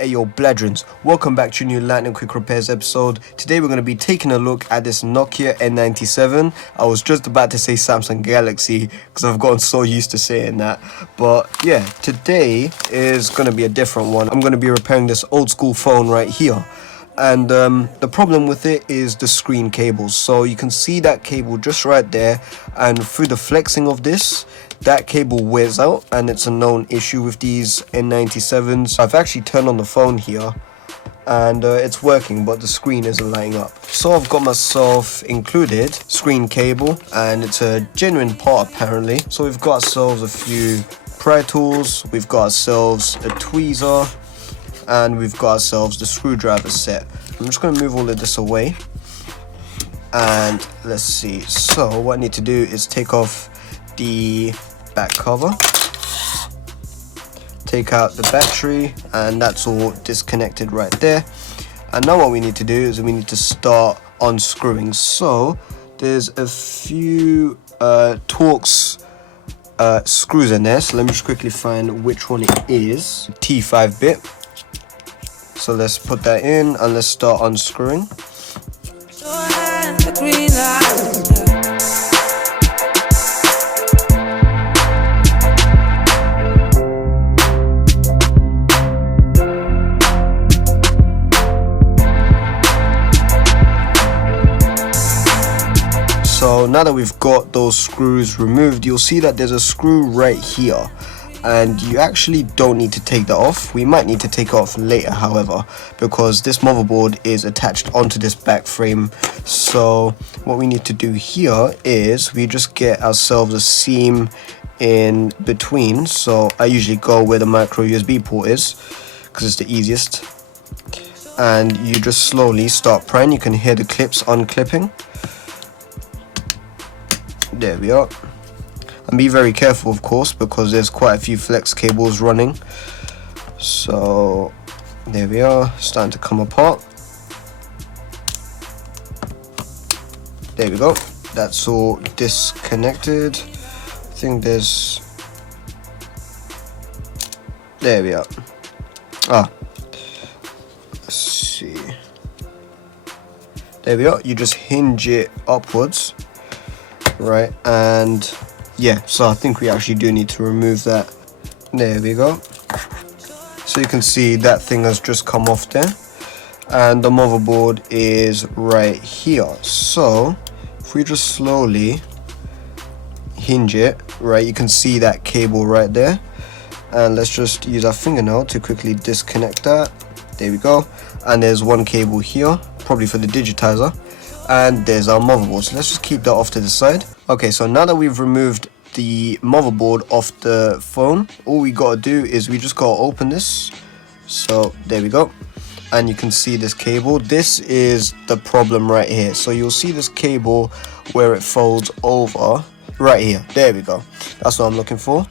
Hey yo, Bladrins, welcome back to a new Lightning Quick Repairs episode. Today we're going to be taking a look at this Nokia N97. I was just about to say Samsung Galaxy because I've gotten so used to saying that. But yeah, today is going to be a different one. I'm going to be repairing this old school phone right here. And the problem with it is the screen cables. So you can see that cable just right there, and through the flexing of this, that cable wears out, and it's a known issue with these N97s. I've actually turned on the phone here and it's working, but the screen isn't lighting up. So I've got myself included screen cable, and it's a genuine part apparently. So we've got ourselves a few pry tools, we've got ourselves a tweezer, and we've got ourselves the screwdriver set. I'm just going to move all of this away, and let's see. So what I need to do is take off the back cover, take out the battery, and that's all disconnected right there. And now what we need to do is we need to start unscrewing. So there's a few Torx screws in there, so let me just quickly find which one it is. T5 bit. So let's put that in and let's start unscrewing. So now that we've got those screws removed, you'll see that there's a screw right here, and you actually don't need to take that off. We might need to take it off later, however, because this motherboard is attached onto this back frame. So what we need to do here is we just get ourselves a seam in between. So I usually go where the micro USB port is because it's the easiest, and you just slowly start prying. You can hear the clips unclipping. There we are. And be very careful, of course, because there's quite a few flex cables running. So there we are, starting to come apart. There we go, that's all disconnected. I think there's, there we are. Let's see, there we are. You just hinge it upwards, right? And yeah, so I think we actually do need to remove that. There we go. So you can see that thing has just come off there, and the motherboard is right here. So if we just slowly hinge it, right, you can see that cable right there, and let's just use our fingernail to quickly disconnect that. There we go. And there's one cable here, probably for the digitizer, and there's our motherboard. So let's just keep that off to the side. Okay, so now that we've removed the motherboard off the phone, all we gotta do is we just gotta open this. So there we go, and you can see this cable. This is the problem right here. So you'll see this cable where it folds over right here. There we go, that's what I'm looking for.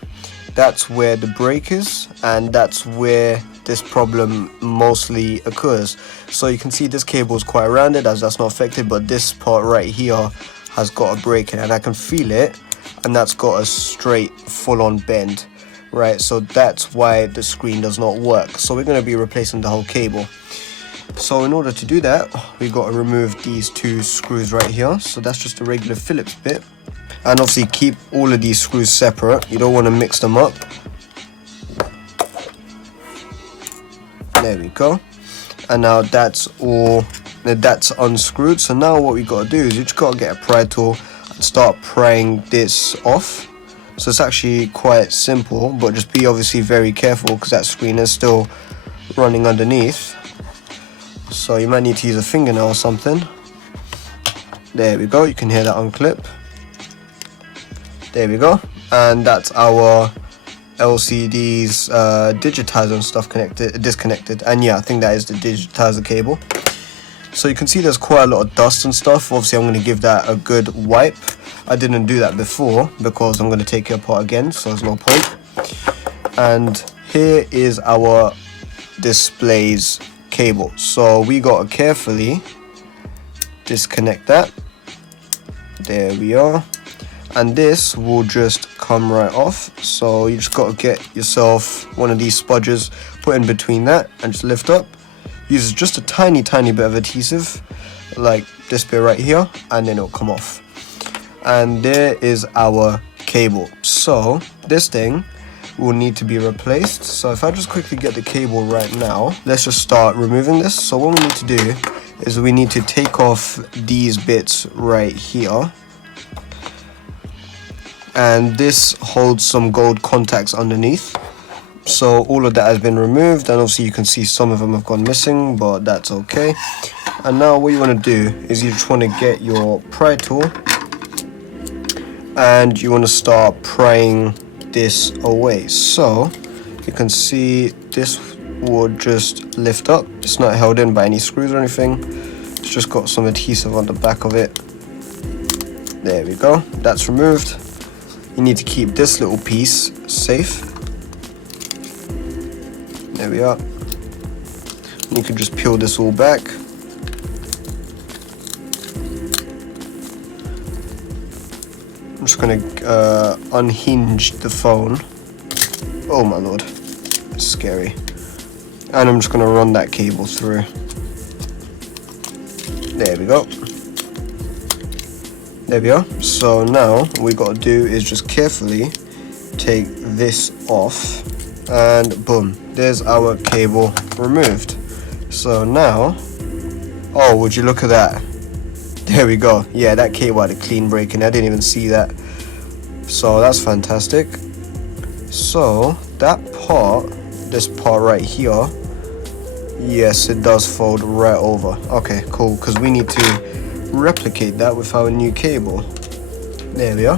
That's where the break is, and that's where this problem mostly occurs. So you can see this cable is quite rounded, as that's not affected, but this part right here has got a break in it, and I can feel it, and that's got a straight full-on bend, right? So that's why the screen does not work. So we're going to be replacing the whole cable. So in order to do that, we've got to remove these two screws right here. So that's just a regular Phillips bit, and obviously keep all of these screws separate. You don't want to mix them up. There we go. And now that's all, that's unscrewed. So now what we got to do is you just got to get a pry tool and start prying this off. So it's actually quite simple, but just be obviously very careful because that screen is still running underneath. So you might need to use a fingernail or something. There we go, you can hear that unclip. There we go, and that's our LCD's digitizer and stuff disconnected. And yeah, I think that is the digitizer cable. So you can see there's quite a lot of dust and stuff. Obviously I'm going to give that a good wipe. I didn't do that before because I'm going to take it apart again, so there's no point. And here is our display's cable. So we got to carefully disconnect that. There we are. And this will just come right off. So you just got to get yourself one of these spudgers, put put in between that and just lift up. Use just a tiny bit of adhesive, like this bit right here, and then it'll come off. And there is our cable. So this thing will need to be replaced. So if I just quickly get the cable right now, let's just start removing this. So what we need to do is we need to take off these bits right here, and this holds some gold contacts underneath. So all of that has been removed, and obviously you can see some of them have gone missing, but that's okay. And now what you want to do is you just want to get your pry tool and you want to start prying this away. So you can see this will just lift up. It's not held in by any screws or anything. It's just got some adhesive on the back of it. There we go, that's removed. You need to keep this little piece safe. There we are. You can just peel this all back. I'm just gonna unhinge the phone. Oh my lord, it's scary. And I'm just gonna run that cable through. There we go. There we are. So now what we gotta do is just carefully take this off, and boom, there's our cable removed. So now, oh, would you look at that? There we go. Yeah, that cable had a clean break and I didn't even see that. So that's fantastic. So that part, this part right here, yes, it does fold right over. Okay, cool, because we need to replicate that with our new cable. There we are.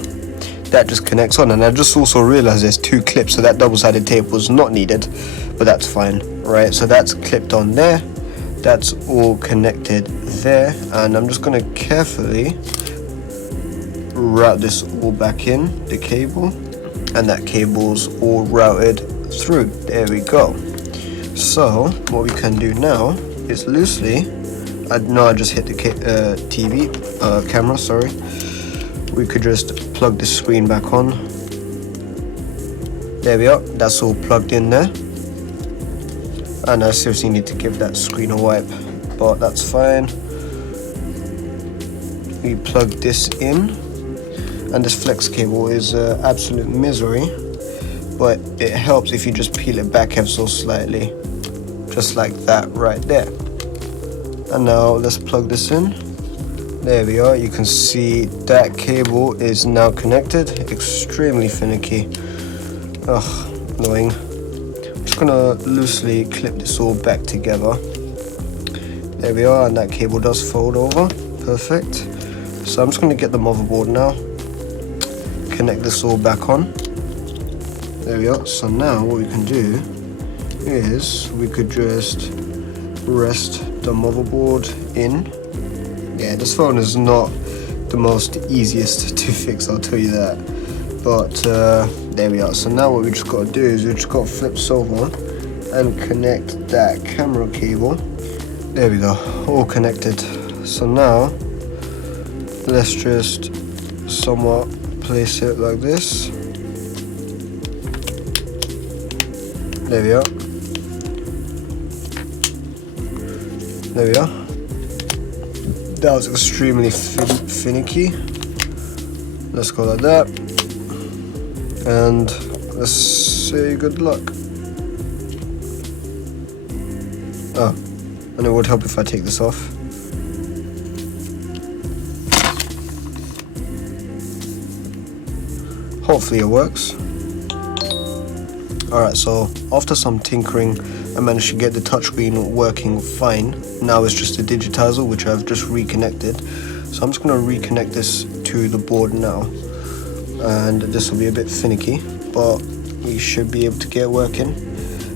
That just connects on, and I just also realized there's two clips, so that double-sided tape was not needed, but that's fine, right? So that's clipped on there, that's all connected there, and I'm just going to carefully route this all back in, the cable, and that cable's all routed through. There we go. So what we can do now is loosely, I just hit the camera, sorry. We could just plug the screen back on. There we are, that's all plugged in there. And I seriously need to give that screen a wipe, but that's fine. We plug this in, and this flex cable is absolute misery, but it helps if you just peel it back ever so slightly, just like that right there. And now let's plug this in. There we are, you can see that cable is now connected. Extremely finicky. Ugh, annoying. I'm just gonna loosely clip this all back together. There we are, and that cable does fold over. Perfect. So I'm just gonna get the motherboard now. Connect this all back on. There we are. So now what we can do is we could just rest the motherboard in. Yeah, this phone is not the most easiest to fix, I'll tell you that. But there we are. So now what we just got to do is we just got to flip this over and connect that camera cable. There we go, all connected. So now let's just somewhat place it like this. There we are. There we are. That was extremely finicky. Let's go like that. And let's say good luck. Oh, and it would help if I take this off. Hopefully it works. Alright, so after some tinkering, I managed to get the touchscreen working fine. Now it's just a digitizer, which I've just reconnected. So I'm just going to reconnect this to the board now. And this will be a bit finicky, but we should be able to get working.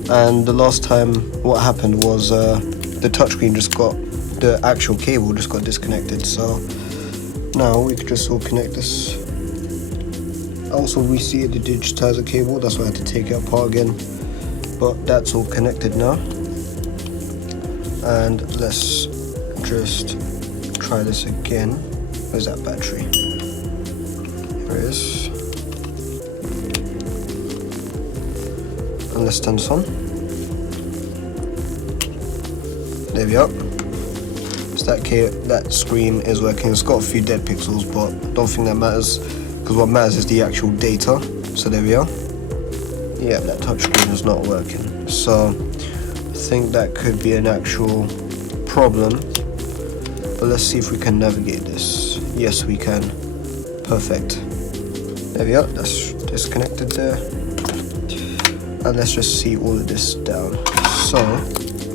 And the last time what happened was the touchscreen just got, the actual cable just got disconnected. So now we could just all connect this. I also reseated the digitizer cable, that's why I had to take it apart again. But that's all connected now. And let's just try this again. Where's that battery? Here it is. And let's turn this on. There we are. So that screen is working. It's got a few dead pixels, but I don't think that matters, because what matters is the actual data. So there we are. Yeah, that touchscreen is not working. So I think that could be an actual problem. But let's see if we can navigate this. Yes, we can. Perfect. There we are. That's disconnected there. And let's just see all of this down. So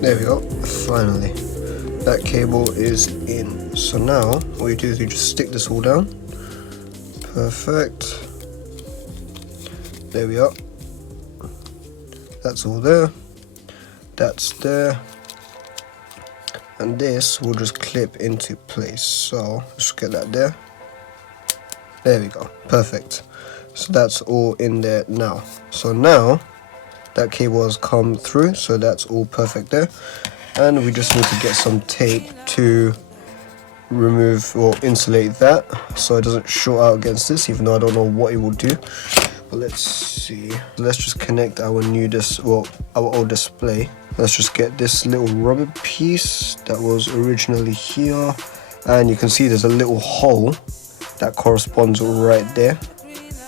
there we go. Finally, that cable is in. So now all you do is you just stick this all down. Perfect. There we are. That's all there. That's there. And this will just clip into place. So let's get that there. There we go. Perfect. So that's all in there now. So now that cable has come through, so that's all perfect there. And we just need to get some tape to remove or insulate that so it doesn't short out against this, even though I don't know what it will do. But let's see. Let's just connect our our old display. Let's just get this little rubber piece that was originally here, and you can see there's a little hole that corresponds right there.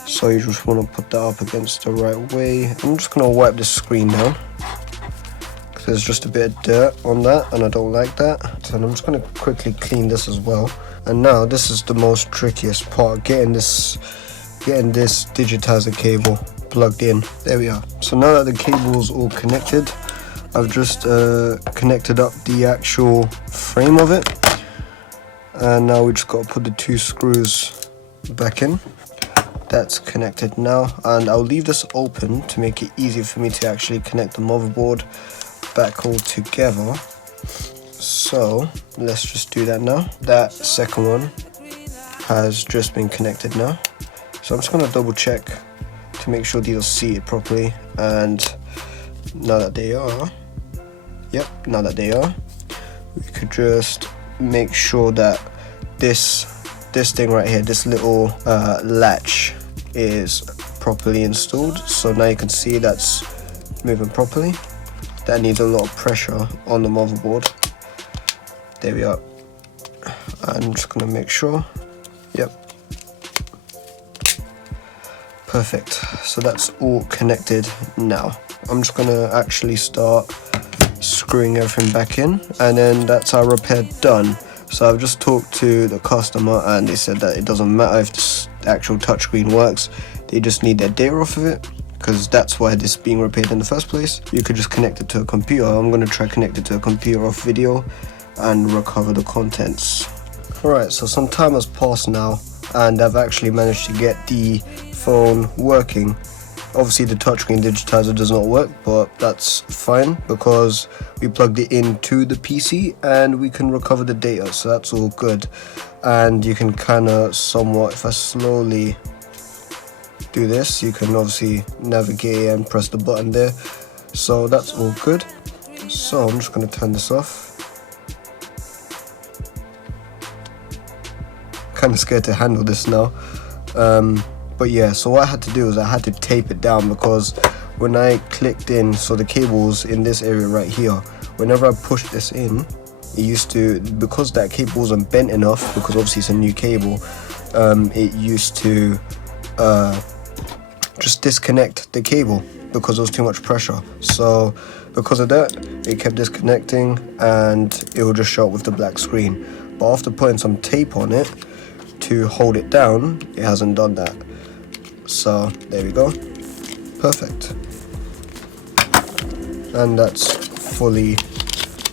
So you just want to put that up against the right way. I'm just going to wipe the screen down because there's just a bit of dirt on that and I don't like that. So I'm just going to quickly clean this as well. And now this is the most trickiest part, getting this digitizer cable plugged in. There we are. So now that the cable is all connected, I've just connected up the actual frame of it, and now we just got to put the 2 screws back in. That's connected now, and I'll leave this open to make it easier for me to actually connect the motherboard back all together. So let's just do that now. That second one has just been connected now. So I'm just going to double check to make sure these are seated properly, and now that they are, now that they are, we could just make sure that this thing right here, this little latch, is properly installed. So now you can see that's moving properly. That needs a lot of pressure on the motherboard. There we are. I'm just going to make sure. Perfect. So that's all connected now. I'm just going to actually start screwing everything back in, and then that's our repair done. So I've just talked to the customer and they said that it doesn't matter if this actual touchscreen works, they just need their data off of it, because that's why this is being repaired in the first place. You could just connect it to a computer. I'm going to try connect it to a computer off video and recover the contents. Alright, so some time has passed now and I've actually managed to get the phone working. Obviously the touchscreen digitizer does not work, but that's fine because we plugged it into the PC and we can recover the data, so that's all good. And you can kind of somewhat, if I slowly do this, you can obviously navigate and press the button there, so that's all good. So I'm just going to turn this off. Kind of scared to handle this now. But yeah, so what I had to do is I had to tape it down, because when I clicked in, so the cable's in this area right here, whenever I pushed this in, it used to, because that cable wasn't bent enough, because obviously it's a new cable, it used to just disconnect the cable because there was too much pressure. So because of that, it kept disconnecting and it would just show up with the black screen. But after putting some tape on it to hold it down, it hasn't done that. So there we go. Perfect. And that's fully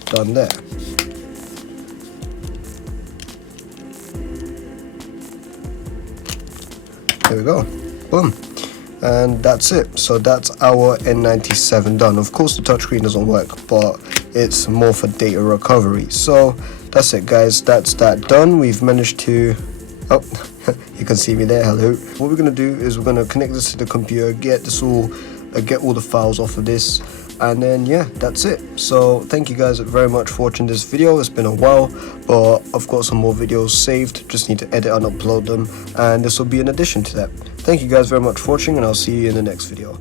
done there. There we go. Boom. And that's it. So that's our N97 done. Of course the touchscreen doesn't work, but it's more for data recovery. So that's it, guys. That's that done. We've managed to, oh, you can see me there. Hello. What we're gonna do is we're gonna connect this to the computer, get all the files off of this, and then yeah, that's it. So thank you guys very much for watching this video. It's been a while, but I've got some more videos saved, just need to edit and upload them, and this will be in addition to that. Thank you guys very much for watching, and I'll see you in the next video.